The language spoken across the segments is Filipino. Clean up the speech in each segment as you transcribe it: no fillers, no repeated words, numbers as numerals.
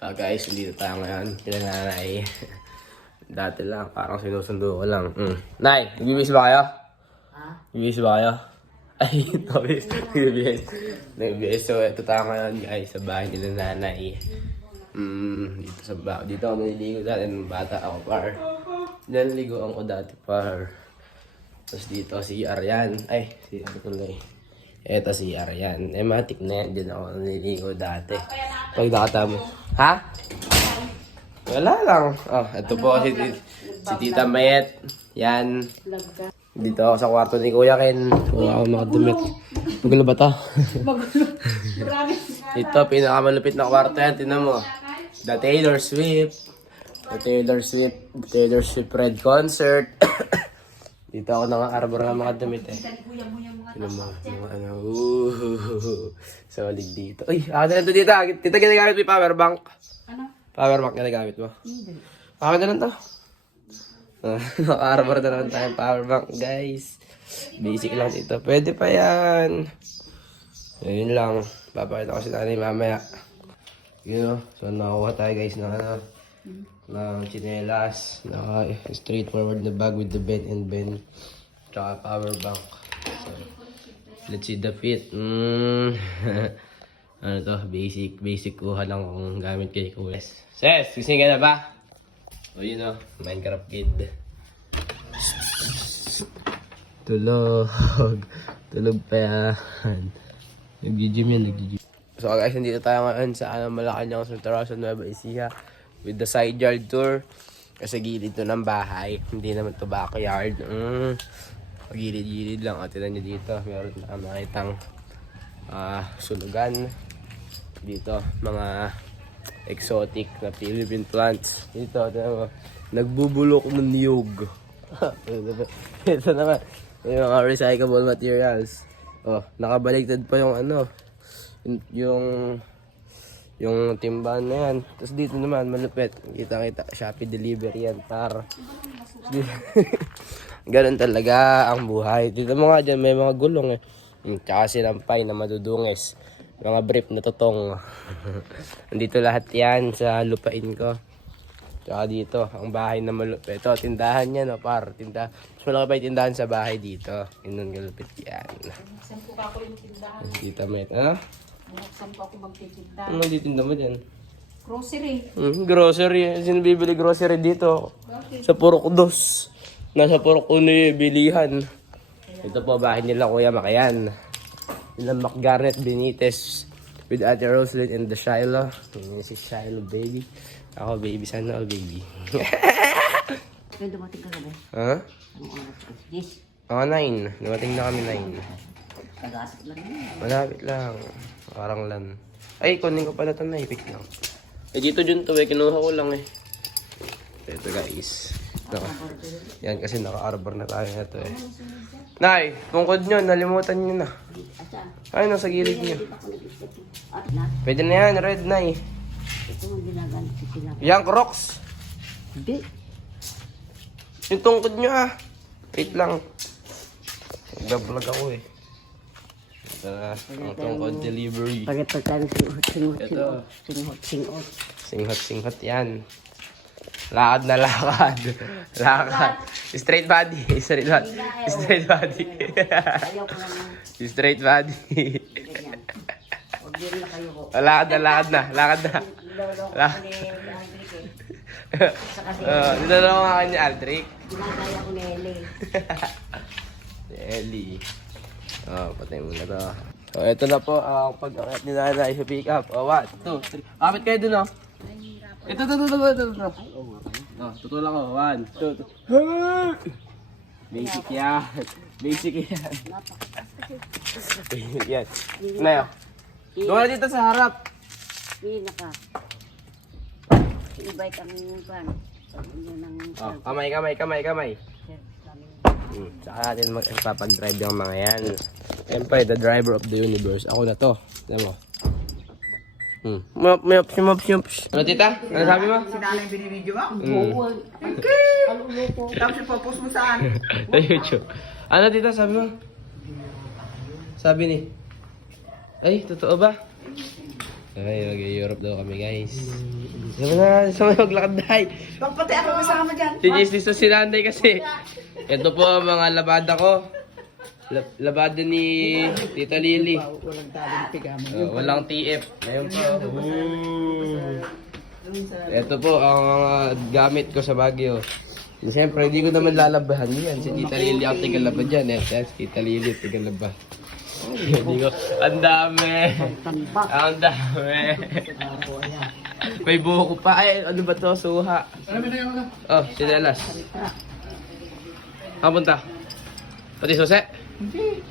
Guys, dito tayo ngayon. Kila nanay. Dati lang, parang sinusundo ko lang. Nay, nagbibis ba kayo? Ha? Nagbibis ba kayo? Ay, nagbibis. Nagbibis. So, ito tayo ngayon guys, sa bahay nila nanay. Dito sa bahay. Dito ako naliligo dati ng bata ako, par. Naliligoan ko dati, par. Tapos dito, si Aryan. Ay, si ano tuloy. Eto si Aryan. Matik na yan. Diyan ako naliligo dati. Pag nakatamo. Ha? Wala lang. Oh, ito po si Tita Mayet. Yan. Dito ako sa kwarto ni Kuya Ken. Wala ako makadumit. Magulo ba to? Ito, pinakamalupit na kwarto yan. Tinan mo. The Taylor Swift. Taylor Swift Red Concert. Dito ako naka-arbor ng mga damit eh. Tinan mo. Ano. Solid dito. Uy, ako na lang ito dito. Tita, ginagamit mo yung power bank. Ano? Power bank ginagamit mo. Hindi. Ako na lang to. Naka-arbor na naman tayong power bank, guys. Basic lang dito. Pwede pa yan. Yun lang. Papakita ko si nanay mamaya. Yun o. So, nakakuha tayo guys ng ano. Ng chinelas. Straightforward na bag with the bend and bend. Tsaka power bank. So, let's see the fit. Ano to? Basic kuha lang kung gamit kay Kuya. Ses, gising ka na ba? O yun o, Minecraft kid. Tulog pa yan. Nag-gym yan, nag-gym. So guys, nandito tayo ngayon sa Malacanang, Santa Rosa, Nueva Ecija with the side yard tour. Kasi gilid to ng bahay, hindi naman to backyard. Gilid-gilid lang. O, tinan nyo dito, meron na makitang sulugan. Dito, mga exotic na Philippine plants. Dito, tinan mo, nagbubulok ng niyog. Ito naman, yung mga recyclable materials. Oh, nakabaligtad pa yung ano, yung timbahan na yan. Tapos dito naman, malupit. Kita-kita, Shopee delivery yan, par. Ganun talaga ang buhay. Dito mo nga dyan, may mga gulong eh. Tsaka sinampay na madudungis. Mga brief na totong. Nandito lahat yan sa lupain ko. Tsaka dito, ang bahay na malupit. Ito, tindahan yan, no, par. Mas malaki pa yung tindahan sa bahay dito. Ganun galupit yan. Saan po ako yung tindahan? Dito, met. Ano? Saan po ako magtitinda? Ano nagtitinda mo dyan? Grocery. Grocery. Sino bibili grocery dito? Bakit? Sa Purok 2. Nasa Purok 1 bilihan. Ito po bahay nila Kuya Makayan. Nila Mac Garnet Benitez with Ate Roslyn and the Shiloh. Yan si Shiloh baby. Ako baby, sana all baby. Kaya dumating ka na ba? Ha? Anong oras ko? Yes. Mga 9. Dumating na kami 9. Tagasok lang yun. Malapit lang. Parang lan. Ay, kunin ko pala ito na. Ipik lang. Eh, dito dyan to eh. Kinuha ko lang eh. Ito guys. Yan kasi naka-arbor na tayo na ito eh. Nay, tungkod nyo. Nalimutan nyo na. Ay, nasa gilid nyo. Pwede na yan. Red, Nay. Ito ang ginagamit si Pinap. Yan, Crocs. Hindi. Yung tungkod nyo ah. Wait lang. Nag-vlog ako eh. Ito na. Ang tungkod delivery. Pagkatapos singhot. Singhot yan. Lakad na lakad. Lakad. Straight body. Straight body. Straight body. Ayaw ko naman. Straight body. Ganyan. Huwag din na kayo ko. Lakad na, lakad na. Lakad na. Lolo ko ni Aldrich eh. Sa kasi Dito na ako nga kanya, Aldrich. ginagaya ko ni Ellie. Si Ellie. Patay muna to. So, ito na po ang pag-akit ni nanay sa pick up. 1, 2, 3. Kapit kayo dun, oh. Ito. Tutulang ko. 1, 2, 3. Basic yan. Basic yan. Basic yan. Nayo. Doon na dito sa harap. Pinaka. I-bike kami yung pan. Sabi niya ng Kamay. Saka natin magpapag-drive yung mga yan. Siyempre, the driver of the universe. Ako na to. Alam mo. Mops. Ano tita? Ano sabi mo? Sinanay binibidyo mo? buwan. Aluluto. Tapos ipopost mo saan? Sa YouTube. Ano tita sabi mo? Sabi ni. Ay, totoo ba? Ay, mag-Europe daw kami guys. Sama na maglakad dahi. Bang pati ako kasama dyan. Si Jess si Nanday kasi. Ito po ang mga labada ko. Labada ni Tita Lily. Walang taling pigama. Walang TF. Ayun po. Ito po ang mga gamit ko sa Baguio. Siyempre, hindi ko naman lalabahan yan. Si Tita Lily ang tigalaba dyan. Yes, Tita Lily tigalaba. Hindi ko. Ang dami. Ang dami. May buhok pa. Ay, ano ba to? Suha. Oh, sinelas. Saan punta? Pati Jose? Hindi.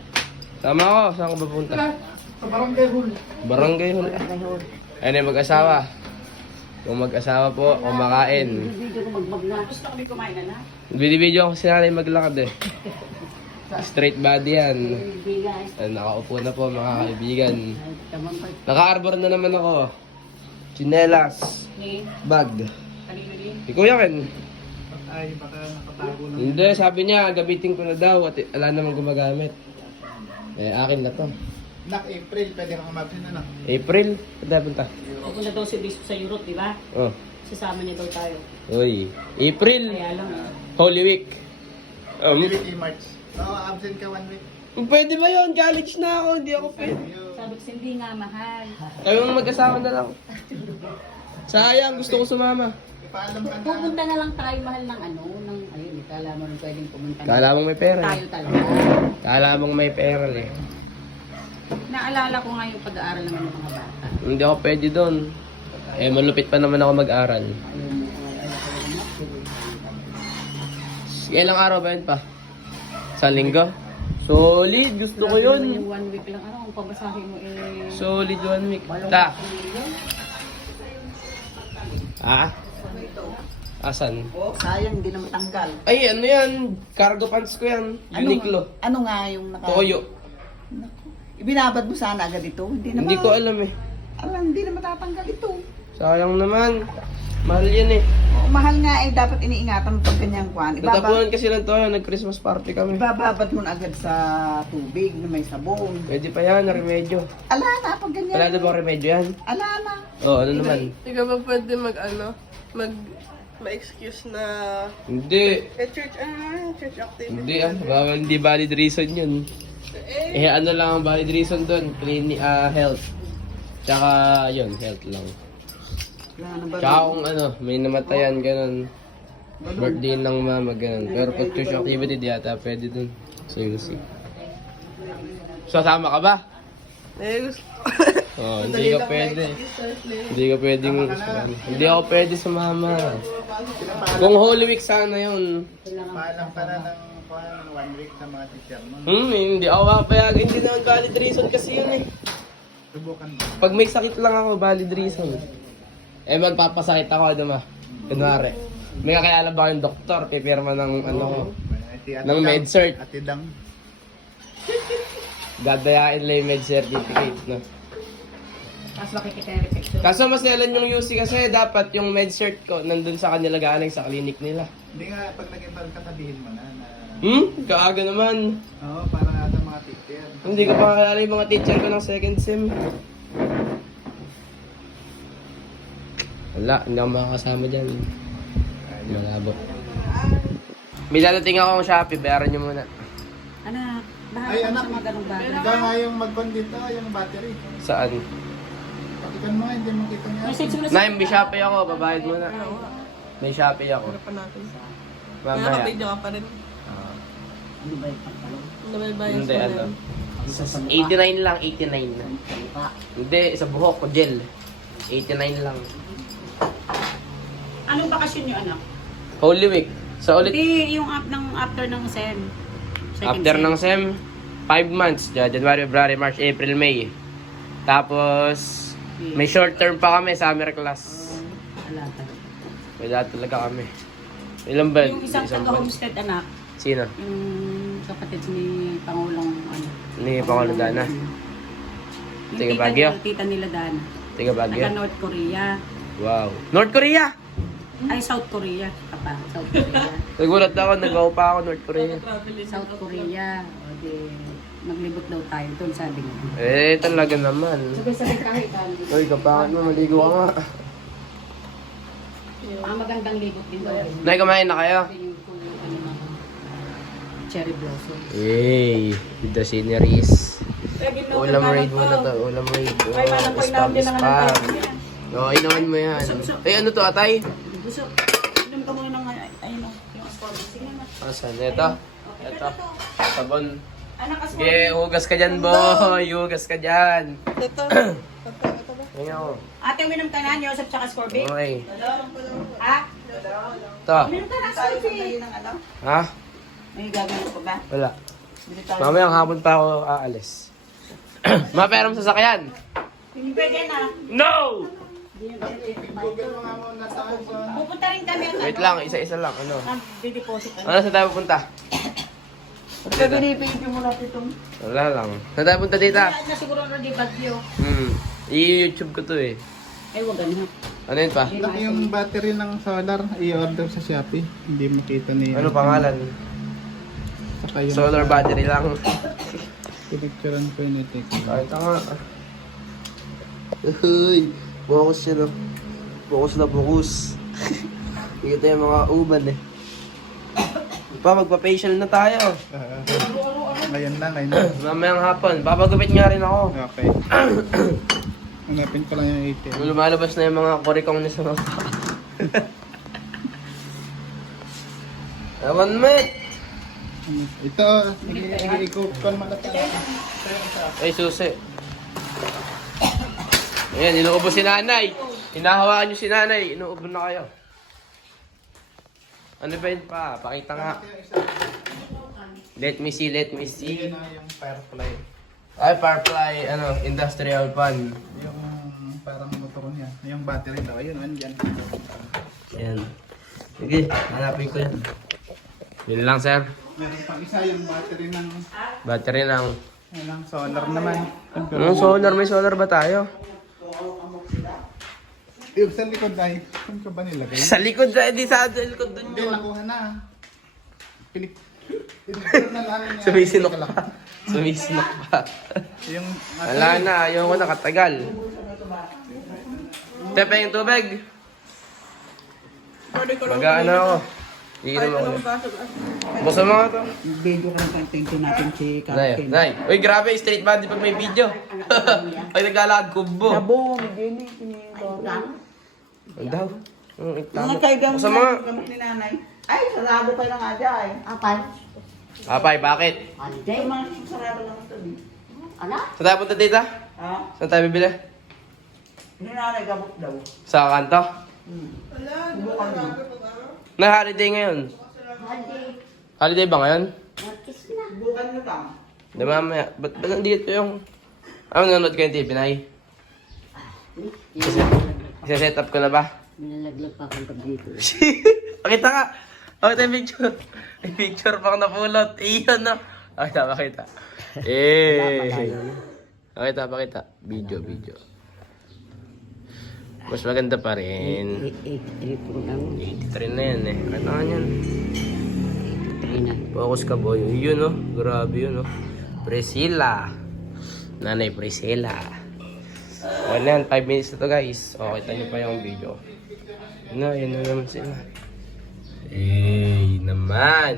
Sama ako. Saan ko ba punta? Sa barangay hall. Barangay hall. Ayun yung mag-asawa. Kung mag-asawa po, kumakain. Gusto kami kumain na na. Binibidyo ako si nanay maglakad eh. Straight body yan. Nakaupo na po mga kaibigan. Naka-arbor na naman ako. Chinelas. Ni, Bag. kanino din. Si Kuya Ken. Ay, baka nakatago na. Hindi, sabi niya, gamitin ko na daw at ala namang gumagamit. Eh, akin na to. Nak, April, pwede kang umabsin na. April, punta punta. Pupunta daw si Bispo sa Europe, di ba? Oh. Sasama niya daw tayo. Uy, April, Kaya lang, Holy Week. Activity March. Oo, absent ka 1 week. Pwede ba yun? College na ako, hindi ako pwede. sabi ko, hindi nga mahal. Kayong mag-asawa na lang. Sayang, gusto ko sumama. Ipaalam ka na. Pupunta na lang tayo mahal ng ano, ng, ayun, kala mo rin pwedeng pumunta na. Kala mong may pera. Tayo talaga. Kala mong may pera eh. Naalala ko nga yung pag-aaral naman ng mga bata. Hindi ako pwede doon. Eh, malupit pa naman ako mag-aral. Ilang araw ba yun pa? Sa linggo? Solid, gusto ko yun. Yung 1 week lang, ano, kung pabasahin mo eh. Solid 1 week. Ta. Ah? Asan? Oh, sayang, hindi na matanggal. Ay, ano yan? Cargo pants ko yan. Uniqlo. Ano nga yung naka... Toyo. Ibinabad mo sana agad ito. Hindi na Hindi ko alam eh. Alam, hindi na matatanggal ito. Sayang naman. Mahal yan eh. Oo, mahal nga eh, dapat iniingatan mo pag ganyang kwan. Natapunan kasi ng toyo, nag-Christmas party kami. Ibababad mo na agad sa tubig na may sabon. Pwede pa yan, remedyo. Ala na, pag ganyan. Wala na bang remedyo yan? Ala na. Oo, ano naman? Hindi ka ba pwede ma-excuse na Hindi. church, church activity? Hindi bawal, hindi valid reason yun. Eh, ano lang ang valid reason doon? Health. Tsaka, yun, health lang. Wala na ba? Tsaka kung ano, may namatayan, ganun. Birthday ng mama, ganun. Pero pag church activity, di ata pwede dun. So, you'll see. Sasama ka ba? Eh, gusto Oh, hindi ka pwede. Hindi ka pwedeng sumama. Hindi ako pwede sumama. Kung Holy Week sana yun. Paalam ka na ng 1 week sa mga teacher mo. Hindi ako papayagan. Hindi naman valid reason kasi yun eh. Subukan mo. Pag may sakit lang ako, valid reason. Eh, magpapasakit ako, ano ba? Kunwari. May kakilala ba yung doktor? Pipirma ng ano ko. Ng med-cert. Atidang. Dadayain lang yung med-cert certificate, no? Tapos makikita yung reflection. Kaso mas nalan yung UC kasi dapat yung med-cert ko nandun sa kanila galing sa clinic nila. Hindi nga, pag nag-ibal ka, sabihin mo na. Kaaga naman. Oo, para nga sa mga teacher. Hindi ko pa kakilala yung mga teacher ko ng second sem. Wala, hindi ako makakasama dyan. Malabo. May dadating akong Shopee, bayaran nyo muna. Anak, bahala Ay, ka anak. sa mga ganong bagay. Ikaw nga yung mag-con dito, yung battery. Saan? Pakitan mo, hindi mo kita niya. Message mo na Nay, may Shopee ako, babayad muna. May Shopee ako. pa natin. Mamaya. Nakapidyo ka pa rin. Ano ba yung pagkalang? Nabaybayan Hindi, ano. 89 lang, 89. Hindi, sa buhok ko, gel. 89 lang. Anong bakasyon nyo, anak? Holy Week. So ulit, Hindi, yung after ng SEM. after ng SEM, 5 months. January, February, March, April, May. Tapos, may short term pa kami, summer class. Wala talaga. Wala talaga kami. Ilan ba? Yung isang taga-homestead, anak, Sino? yung kapatid ni Pangulong, ano. Ni Pangulo Dana. Yung Tiga tita Baguio? nila, tita nila Dana. Tiga Baguio? Taga North Korea. Wow. North Korea! Ay, South Korea. Kapa, South Korea. Nagulat ako, nag-go pa ako North Korea. South Korea. O di, Maglibot daw tayo doon, sabi niya. Eh, talaga naman. Sabi kahit Uy, kapangat mo, maligo ka nga. ang magandang libot din daw. Nay, kumain na kayo? Yung ano mga cherry blossom. Yay, with the sceneries. Ulam raid mo na to, ulam raid. Oh, spam. No, inawan mo yan. Ay, ano to, atay? Gusto, inom ka muna ng ayun o, yung ascorbic. Sige na. Asan? Ito? Ito. Sabon. Anak, ascorbic. Sige, hugas ka dyan, boy. Hugas ka dyan. Ito. Ito ba? Tingnan ko. Ate, uminom ka na, Yosef tsaka ascorbic. Okay. Ha? Ito. Uminom ka na ascorbic. Ha? May gagawin ko ba? Wala. Bili tayo. Mamayang hapon pa ako aalis. Mapera mo sasakyan. Hindi pwede na. No! Pupunta rin kami at Wait lang, isa-isa lang. Ano? Di-deposit. Ano sa tayo pupunta? Pinipinipin mo natin itong... Wala lang. Saan tayo punta dito? Na siguro na di bagyo. I-YouTube ko to eh. Ay, wag ganun. Ano yun pa? Laki yung battery ng solar, i-order sa Shopee. Hindi makita ni... Ano pangalan? Saka yung Solar battery lang. pinicturean ko yung itik. Kahit nga. Uy, bukus yun oh. Bukus na bukus. Ito yung mga uban eh. Pa, magpa-facial na tayo. Ngayon na, ngayon na. Mamayang hapon. Papagupit nga rin ako. Okay. Hanapin ko lang yung itik. Lumalabas na yung mga kurikong ni sa mga. Ewan met! Ito, i-cook mo na tayo. Ay, susi. Ayan, inuubo si nanay. Hinahawakan nyo si nanay. Inuubo na kayo. Ano ba yun pa? Pakita nga. Let me see, let me see. Yan na yung firefly. Ay, Firefly, ano, industrial pan. Yung parang motor niya. Yung battery daw. Ayun, andyan. Ayan. Sige, hanapin ko yan. Yun lang, sir. Meron pang isa yung battery ng... Battery ng... Yung solar naman. Anong solar? May solar ba tayo? Yung sa likod ay, saan ka ba nilagay? Sa likod, di sa likod dun Hindi, yun. nakuha na. Pinicture na lang niya. Sumisinok pa. Sumisinok pa. Yung... Wala na, ayoko na, katagal. Tepe yung tubig. Mag-ano ako. Iinom ako. Buksan mo nga to. Video ka ng content natin si Nay, nay. Uy, grabe, straight body pag may video. Ay, naglalakad kubo. Nabo, hindi Ang daw. Mga kaigang Buksan mo nga. gamot ni nanay. Ay, sarado pa lang nga ay. Apay? Apay, bakit? Ay, mga sarado lang ito. Ano? Saan tayo punta tita? Ha? Saan tayo bibili? Hindi nanay gamot daw. Sa kanto? Bukan mo. Na holiday ngayon. Holiday ba ngayon? Bukan mo lang. Di mamaya. Ba't nandito yung... Ano nanonood kayo ng TV, Nay? Isa-set up ko na ba? Nilalaglag pa akong pag dito. Pakita nga. Pakita yung picture. May picture pang napulot. Iyon na. Pakita. Pakita. Video. Mas maganda pa rin. 83 po lang. 83 na yan eh. Kata nga yan. 83 na. Focus ka boy. Yun oh. Grabe yun oh. Priscilla. Nanay Priscilla. Well yan. 5 minutes na to guys. O, kita nyo pa yung video. Yun na naman sila. Naman.